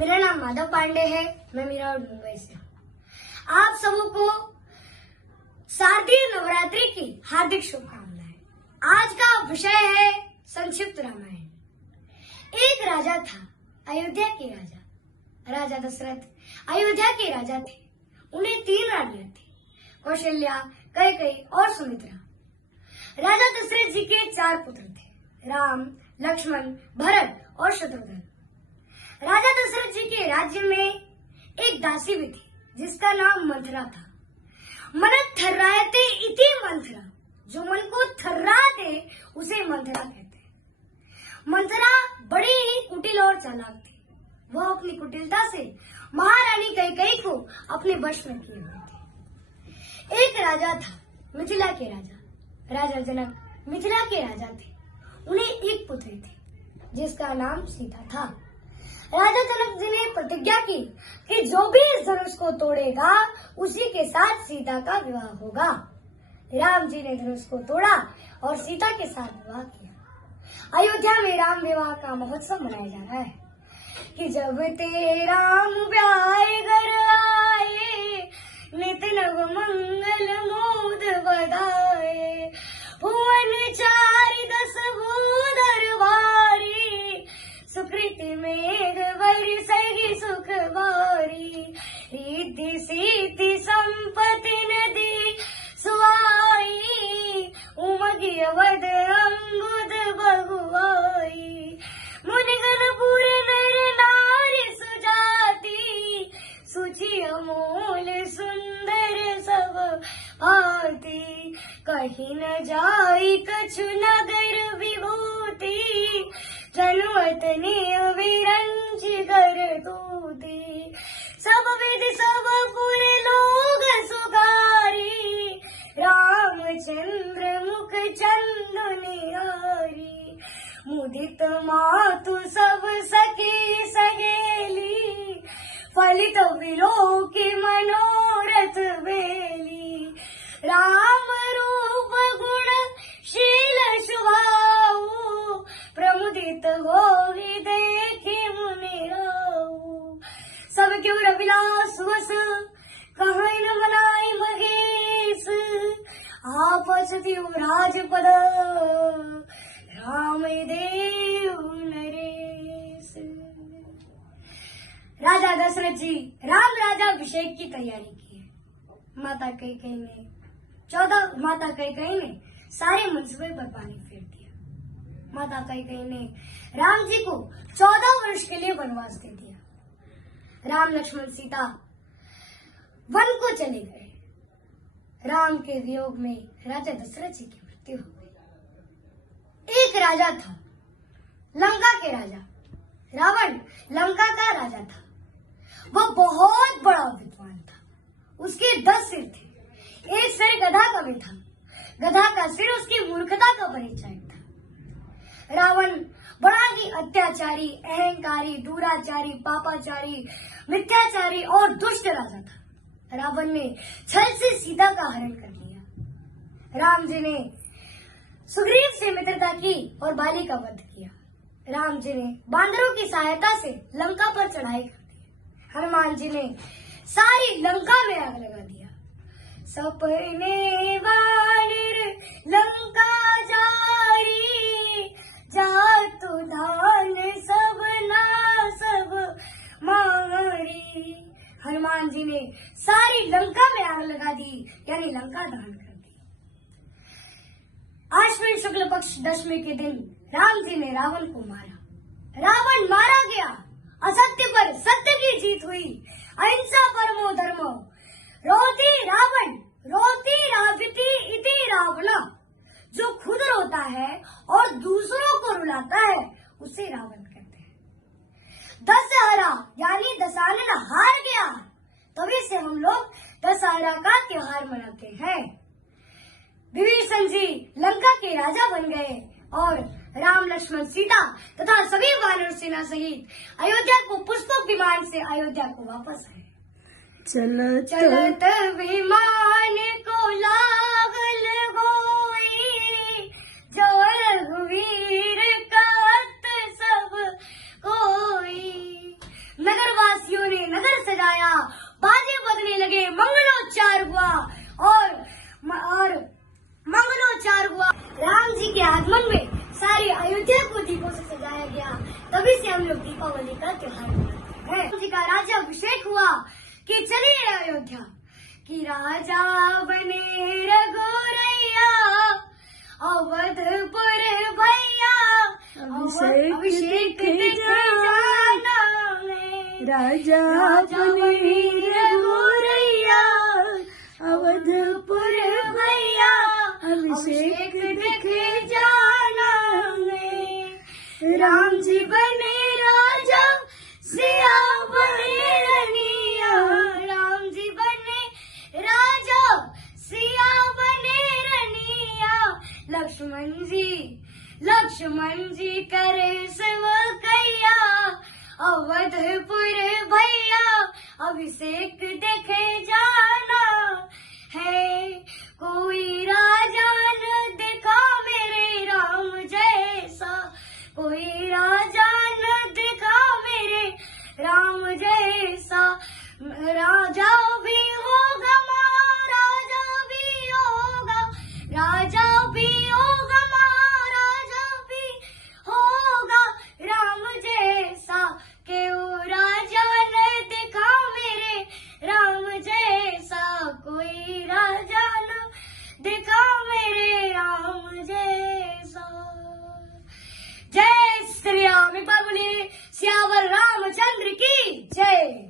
मेरा नाम माधव पांडे है। मैं मीरावट मुंबई से हूँ। आप सबको शारदीय नवरात्रि की हार्दिक शुभकामनाएं। आज का विषय है संक्षिप्त रामायण। एक राजा था, अयोध्या के राजा। राजा दशरथ अयोध्या के राजा थे। उन्हें 3 रानियां थी, कौशल्या, कैकेयी और सुमित्रा। राजा दशरथ जी के 4 पुत्र थे, राम, लक्ष्मण, भरत और शत्रुघ्न। राजा दशरथ जी के राज्य में एक दासी भी थी, जिसका नाम मंथरा था। मन थर्रायते इति मंथरा, जो मन को थर्रा दे उसे मंथरा कहते हैं। मंथरा बड़ी ही कुटिल और चालाक थी। वह अपनी कुटिलता से महारानी कैकेयी को अपने वश में किए हुए थी। एक राजा था, मिथिला के राजा। राजा जनक मिथिला के राजा थे। उन्हें एक पुत्री थी, जिसका नाम सीता था। राजा जनक जी ने प्रतिज्ञा की कि जो भी इस धनुष को तोड़ेगा उसी के साथ सीता का विवाह होगा। राम जी ने धनुष को तोड़ा और सीता के साथ विवाह किया। अयोध्या में राम विवाह का महोत्सव मनाया जा रहा है कि जब ते राम ब्याह घर आए, नित नव मंगल मोद बधाए। भुवन 4 10 भूधर भारी, सुकृति मेघ बरसहि सुख बारी। रिद्धि सिद्धि संपत्ति नदी सुहाई, उमगी अवध अम्बुद बहुआई। मुनिगण पुर नर नारी सुजाति, सुचि अमोल सुंदर सब भांति। कहीं न जाई कछु नगर विभूति, जनुअतनि विरंच कर दूती। सब विधि सब पुर लोग सुगारी, रामचंद्र मुख चंदु निहारी। मुदित मातु सब सखी सगेली, फलित विलोकी मनोरथ बेली। राम रूप गुण शील शुभाऊ, प्रमुदित होई देखी मुनि राऊ। सब क्यों रविलास वस, कहाँ न मनाई महेश। आपस त्यू राजपद, राम देव नरेश। राजा दशरथ जी राम राजा अभिषेक की तैयारी की है। माता कैकेयी ने सारे मनसूबे पर पानी फेर दिया। माता कैकेयी ने राम जी को 14 वर्ष के लिए वनवास दे दिया। राम लक्ष्मण सीता वन को चले गए। राम के वियोग में राजा दशरथ जी की मृत्यु हो गई। एक राजा था, लंका के राजा। रावण लंका का राजा था। वह बहुत बड़ा विद्वान था। उसके 10 सिर थे। एक सिर गधा का भी था। गधा का सिर उसकी मूर्खता का परिचय था। रावण बड़ा ही अत्याचारी, अहंकारी, दुराचारी, पापाचारी, मिथ्याचारी और दुष्ट राजा था। रावण ने छल से सीता का हरण कर लिया। राम जी ने सुग्रीव से मित्रता की और बाली का वध किया। राम जी ने बांदरों की सहायता से लंका पर चढ़ाई कर दी। हनुमान जी ने सारी लंका में आग लगा दिया। सपने वानर लंका जारी, जातु धान सब नासब मारी। हनुमान जी ने सारी लंका में आग लगा दी, यानी लंका दहन कर दी। आश्विन शुक्ल पक्ष दशमी के दिन राम जी ने रावण को मारा। रावण मारा गया। असत्य पर सत्य की जीत हुई। अहिंसा परमो धर्मो, रोती रावण रोती रावती इति रावण। जो खुद रोता है और दूसरों को रुलाता है उसे रावण कहते हैं। दशहरा यानी दशानन हार गया, तभी से हम लोग दशहरा का त्योहार मनाते हैं। विभीषण जी लंका के राजा बन गए और राम लक्ष्मण सीता तथा सभी वानर सेना सहित अयोध्या को पुष्पक विमान से अयोध्या को वापस आए। चलत विमान को लागल गोई, जो रघुवीर कहत सब कोई। नगर हम लोग दीपावली का त्योहार मनाते हैं। जी का राज्याभिषेक हुआ कि चलिए अयोध्या कि राजा बने रघुरैया अवधपुर भैया अभिषेक देखे जाना है। राजा बने रघुरैया अवधपुर भैया अभिषेक देखे जाना है। राम जी बने राजा सिया बने रनिया। राम जी बने राजा सिया बने रनिया। लक्ष्मण जी करे सेवकैया अवधपुर भैया अभिषेक देखे जाना है। कोई राजा न देखा मेरे राम जैसा। कोई राजा न देखा मेरे राम जैसा। राजा भी होगा महाराजा भी होगा। राजा भी होगा महाराजा भी होगा राम जैसा। क्यों राजा ने देखा मेरे राम जैसा। कोई राजा न देखा मेरे राम जैसा। जय श्री राम। एक बार बोलिए सियावर रामचंद्र की जय।